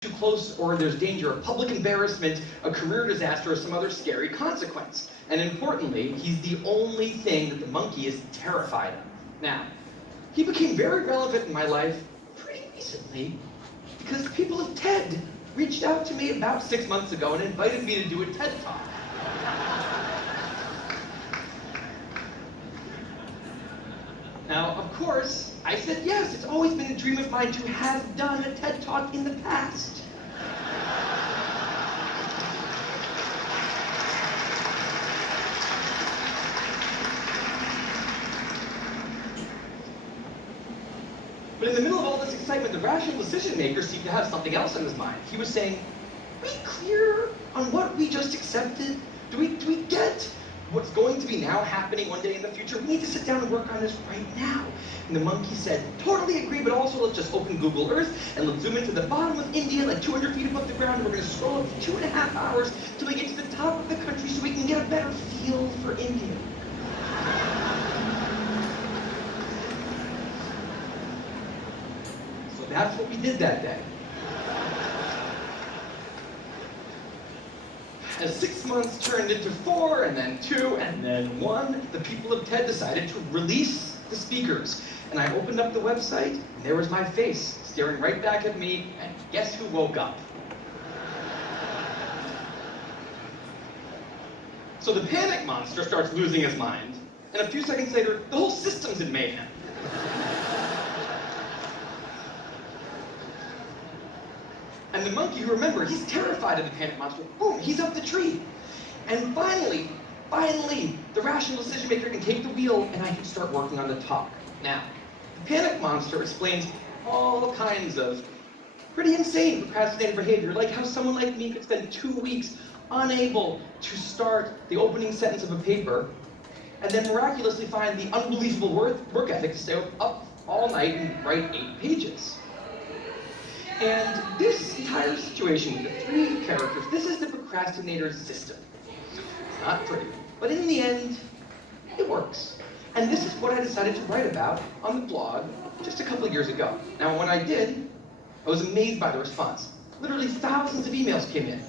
too close or there's danger of public embarrassment, a career disaster, or some other scary consequence. And importantly, he's the only thing that the monkey is terrified of. Now, he became very relevant in my life pretty recently because the people of TED reached out to me about 6 months ago and invited me to do a TED Talk. Now, of course, I said yes. It's always been a dream of mine to have done a TED Talk in the past. But in the middle of all this excitement, the rational decision maker seemed to have something else on his mind. He was saying, are we clear on what we just accepted? Do we get what's going to be now happening one day in the future? We need to sit down and work on this right now. And the monkey said, totally agree, but also let's just open Google Earth and let's zoom into the bottom of India, like 200 feet above the ground, and we're going to scroll up for 2.5 hours till we get to the top of the country so we can get a better feel for India. So that's what we did that day. As 6 months turned into 4, and then 2, and then 1, the people of TED decided to release the speakers. And I opened up the website, and there was my face, staring right back at me, and guess who woke up? So the panic monster starts losing his mind, and a few seconds later, the whole system's in mayhem. And the monkey, who, remember, he's terrified of the panic monster, boom, he's up the tree. And finally, the rational decision maker can take the wheel and I can start working on the talk. Now, the panic monster explains all kinds of pretty insane procrastinating behavior, like how someone like me could spend 2 weeks unable to start the opening sentence of a paper, and then miraculously find the unbelievable work ethic to stay up all night and write 8 pages. And this entire situation, the 3 characters, this is the procrastinator's system. It's not pretty, but in the end, it works. And this is what I decided to write about on the blog just a couple of years ago. Now, when I did, I was amazed by the response. Literally thousands of emails came in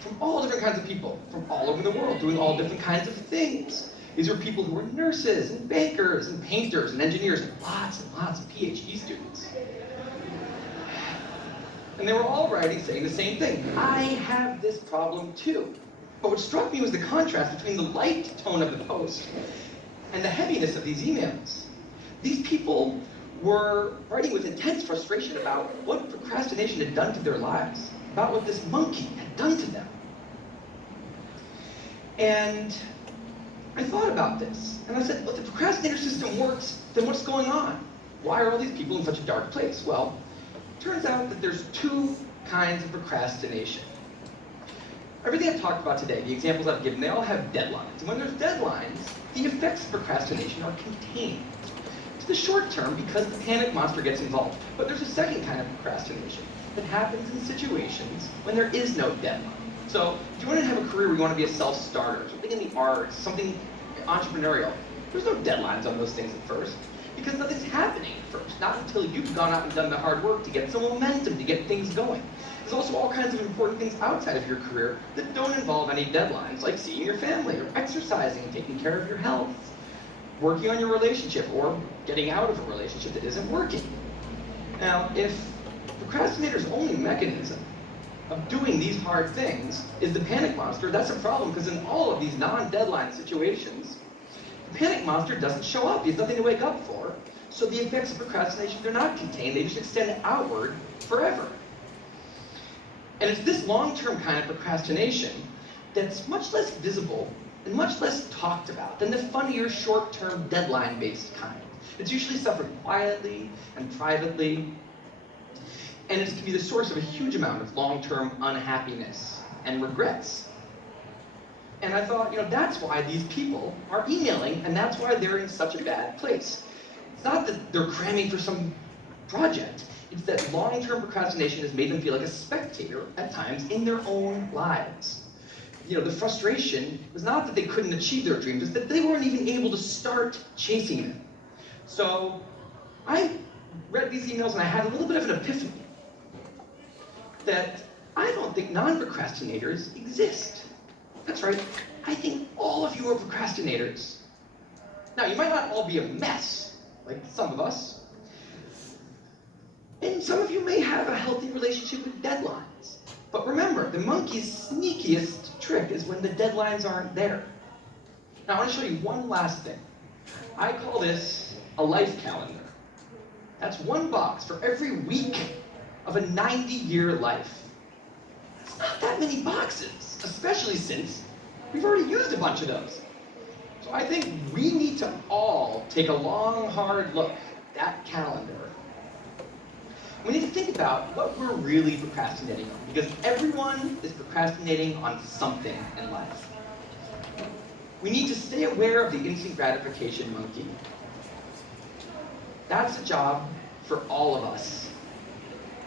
from all different kinds of people, from all over the world, doing all different kinds of things. These were people who were nurses and bankers and painters and engineers and lots of PhD students. And they were all writing saying the same thing. I have this problem too. But what struck me was the contrast between the light tone of the post and the heaviness of these emails. These people were writing with intense frustration about what procrastination had done to their lives, about what this monkey had done to them. And I thought about this, and I said, well, if the procrastinator system works, then what's going on? Why are all these people in such a dark place? Well, turns out that there's 2 kinds of procrastination. Everything I've talked about today, the examples I've given, they all have deadlines. And when there's deadlines, the effects of procrastination are contained to the short term because the panic monster gets involved. But there's a second kind of procrastination that happens in situations when there is no deadline. So if you want to have a career where you want to be a self-starter, something in the arts, something entrepreneurial, there's no deadlines on those things at first, because nothing's happening at first, not until you've gone out and done the hard work to get some momentum, to get things going. There's also all kinds of important things outside of your career that don't involve any deadlines, like seeing your family, or exercising, taking care of your health, working on your relationship, or getting out of a relationship that isn't working. Now, if procrastinator's only mechanism of doing these hard things is the panic monster, that's a problem, because in all of these non-deadline situations, the panic monster doesn't show up. He has nothing to wake up for. So the effects of procrastination, they're not contained. They just extend outward forever. And it's this long-term kind of procrastination that's much less visible and much less talked about than the funnier, short-term, deadline-based kind. It's usually suffered quietly and privately, and it can be the source of a huge amount of long-term unhappiness and regrets. And I thought, that's why these people are emailing, and that's why they're in such a bad place. It's not that they're cramming for some project. It's that long-term procrastination has made them feel like a spectator at times in their own lives. The frustration was not that they couldn't achieve their dreams, it's that they weren't even able to start chasing them. So I read these emails and I had a little bit of an epiphany. that I don't think non-procrastinators exist. That's right, I think all of you are procrastinators. Now, you might not all be a mess, like some of us, and some of you may have a healthy relationship with deadlines. But remember, the monkey's sneakiest trick is when the deadlines aren't there. Now, I want to show you one last thing. I call this a life calendar. That's one box for every week of a 90-year life. That's not that many boxes, especially since we've already used a bunch of those. So I think we need to all take a long, hard look at that calendar. We need to think about what we're really procrastinating on, because everyone is procrastinating on something in life. We need to stay aware of the instant gratification monkey. That's a job for all of us.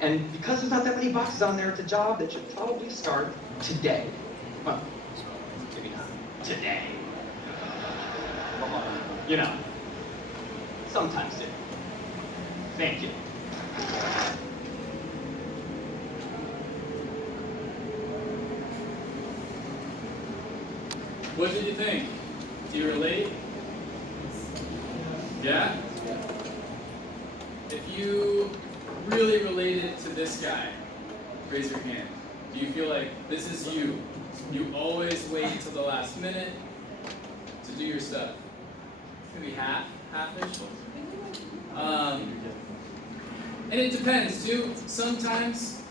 And because there's not that many boxes on there, it's a job that should probably start today. Well, maybe not today. You know, sometime soon. Thank you. What did you think? Do you relate? Yeah? If you really related to this guy, raise your hand. Do you feel like this is you? You always wait till the last minute to do your stuff. Maybe half-ish. And it depends too. Sometimes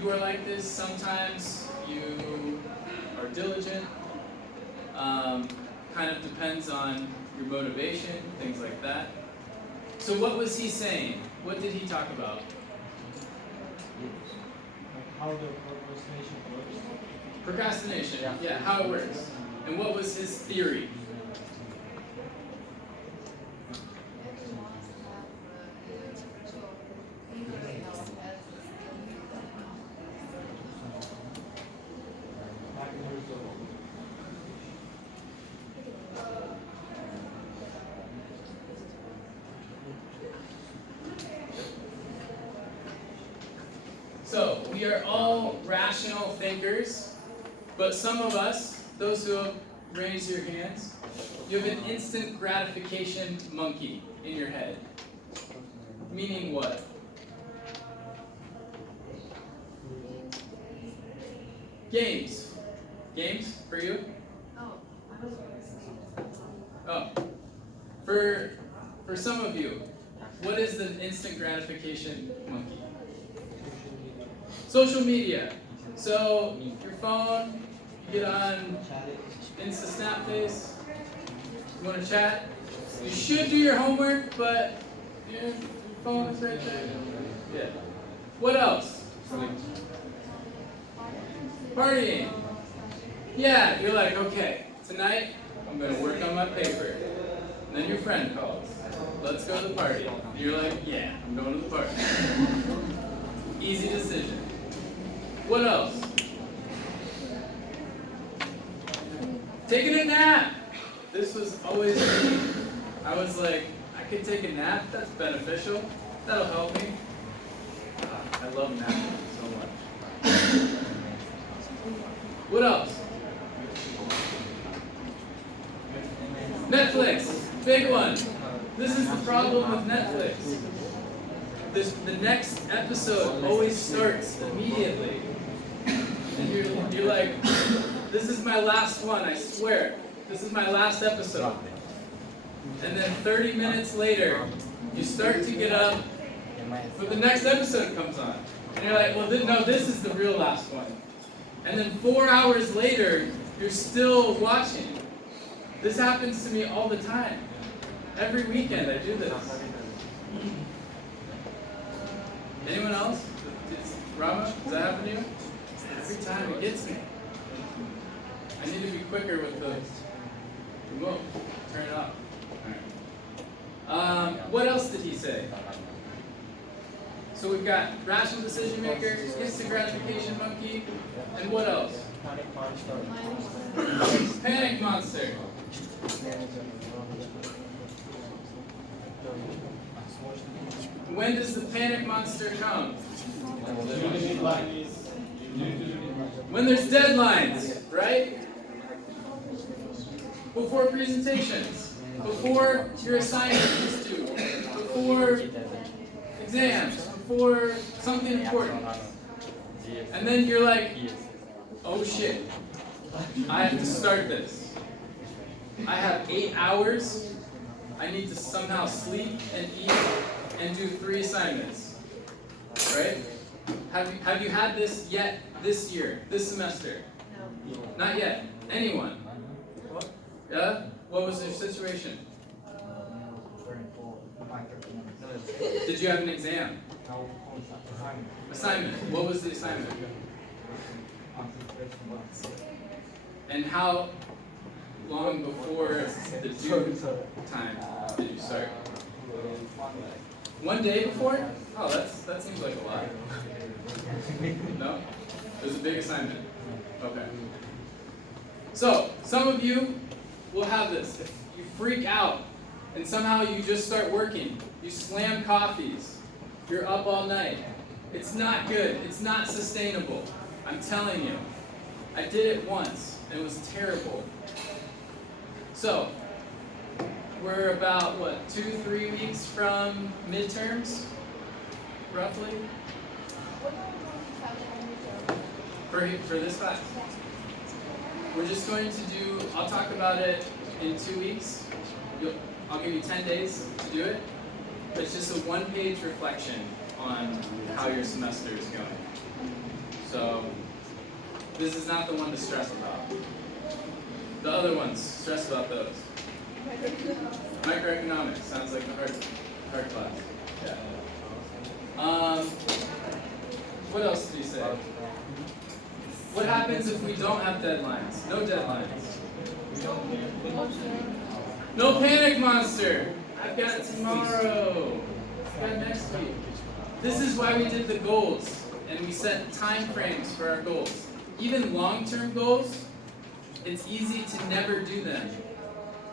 you are like this, sometimes you are diligent. Kind of depends on your motivation, things like that. So what was he saying? What did he talk about? How the procrastination works. Procrastination, yeah, how it works. And what was his theory? So, we are all rational thinkers, but some of us, those who have raised your hands, you have an instant gratification monkey in your head. Meaning what? Games. Games for you? Oh. For some of you, what is the instant gratification monkey? Social media. So, your phone, you get on Insta Snap Face, you want to chat. You should do your homework, but your phone is right there. Yeah. What else? Partying. Yeah, you're like, okay, tonight I'm going to work on my paper. And then your friend calls. Let's go to the party. And you're like, yeah, I'm going to the party. Easy decision. What else? Taking a nap. This was always me. I was like, I could take a nap. That's beneficial. That'll help me. I love napping so much. What else? Netflix. Big one. This is the problem with Netflix. The next episode always starts immediately. And you're like, this is my last one, I swear. This is my last episode. And then 30 minutes later, you start to get up, but the next episode comes on. And you're like, well, no, this is the real last one. And then 4 hours later, you're still watching. This happens to me all the time. Every weekend I do this. Anyone else? Rama, does that happen to you? Every time it gets me. I need to be quicker with the remote. Turn it off. Alright. What else did he say? So we've got rational decision maker, instant gratification monkey, and what else? Panic monster. When does the panic monster come? When there's deadlines, right? Before presentations, before your assignment is due, before exams, before something important. And then you're like, oh shit, I have to start this. I have 8 hours. I need to somehow sleep and eat and do 3 assignments. Right? Have you had this yet this year, this semester? No. Not yet. Anyone? Yeah? What was your situation? Did you have an exam? Assignment. What was the assignment? And how long before the due time did you start? 1 day before? Oh, that seems like a lot. No? It was a big assignment. Okay. So, some of you will have this. If you freak out and somehow you just start working, you slam coffees, you're up all night. It's not good. It's not sustainable. I'm telling you. I did it once. And it was terrible. So, we're about, 2-3 weeks from midterms, roughly? For this class. We're just going to do, I'll talk about it in 2 weeks. I'll give you 10 days to do it. But it's just a 1-page reflection on how your semester is going. So, this is not the one to stress about. The other ones, stress about those. Microeconomics sounds like a hard class. Yeah. What else did you say? What happens if we don't have deadlines? No deadlines. No panic, monster. I've got tomorrow. I've got next week. This is why we did the goals and we set time frames for our goals. Even long-term goals, it's easy to never do them.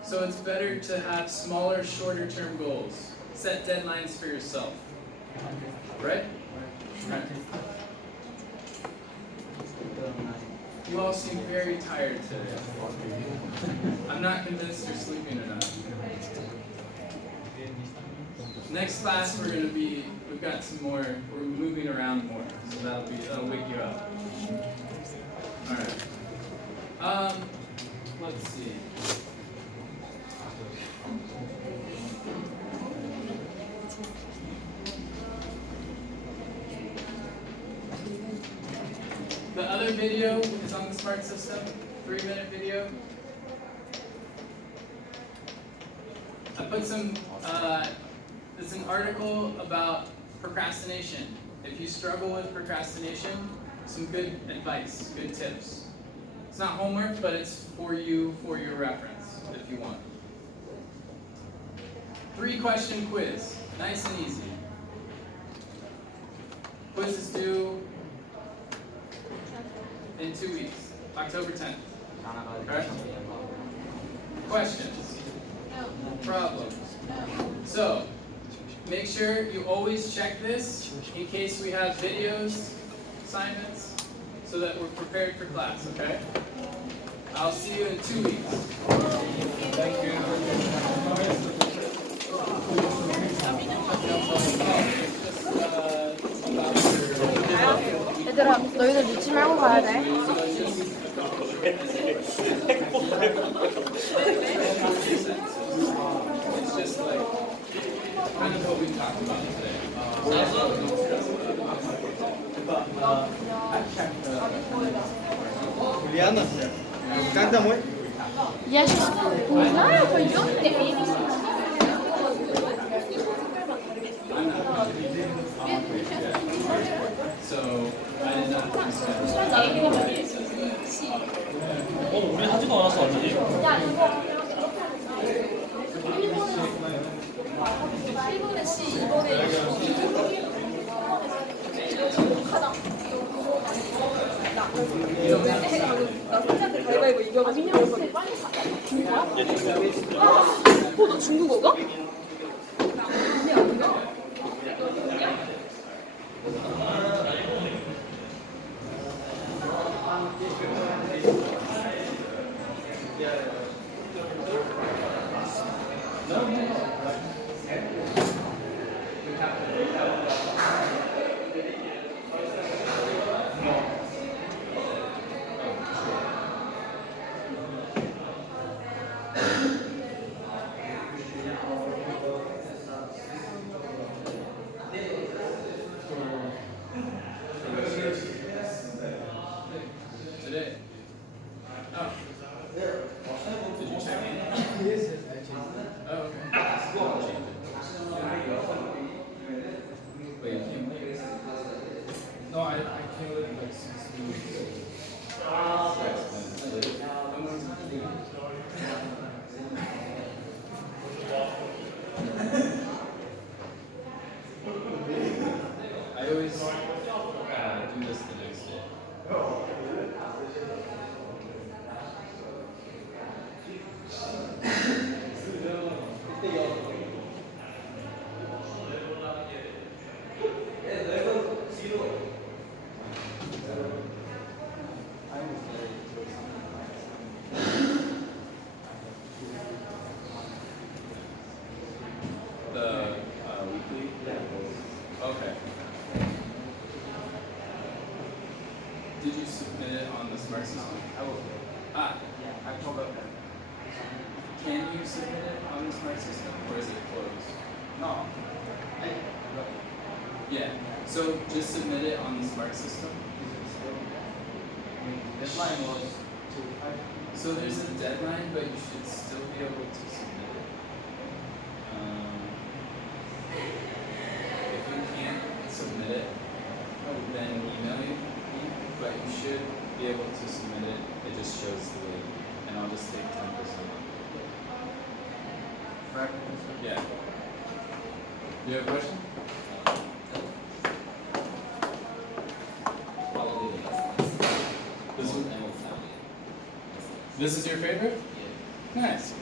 So it's better to have smaller, shorter-term goals. Set deadlines for yourself. Right? Right. You all seem very tired today. I'm not convinced you're sleeping enough. Next class we've got some more, we're moving around more, so that'll wake you up. Alright. Let's see. The other video is on the smart system, 3-minute video. I put it's an article about procrastination. If you struggle with procrastination, some good advice, good tips. It's not homework, but it's for you, for your reference, if you want. 3-question quiz, nice and easy. Quiz is due in 2 weeks, October 10th. Okay? Questions? Problems? So, make sure you always check this in case we have videos, assignments, so that we're prepared for class, okay? I'll see you in 2 weeks. Thank you. 얘들아, 너희들 늦지 말고 가야 돼. It's just like kind of what we talked about today. Juliana, canta muy. Я сейчас не знаю, пойдемте. So I did not 우리 하지도 않았어, 아직. 나 혼자들 가위바위보 이겨가지고 너 중국어가? Today. Oh. Did you check in? Oh, okay. Wait, you came late? No, I came with like 6 minutes. I always do this the next day. The weekly? Okay. Did you submit it on the smart system? I will. Ah, I told them that. can you submit it on the smart system or is it closed? No. Yeah, so just submit it on the smart system. Deadline was So there's a deadline, but you should still be able to submit it. If you can't submit it, then email me, but you should be able to submit it. It just shows the way, and I'll just take 10%. right. Yeah. You have a question? This is your favorite? Nice.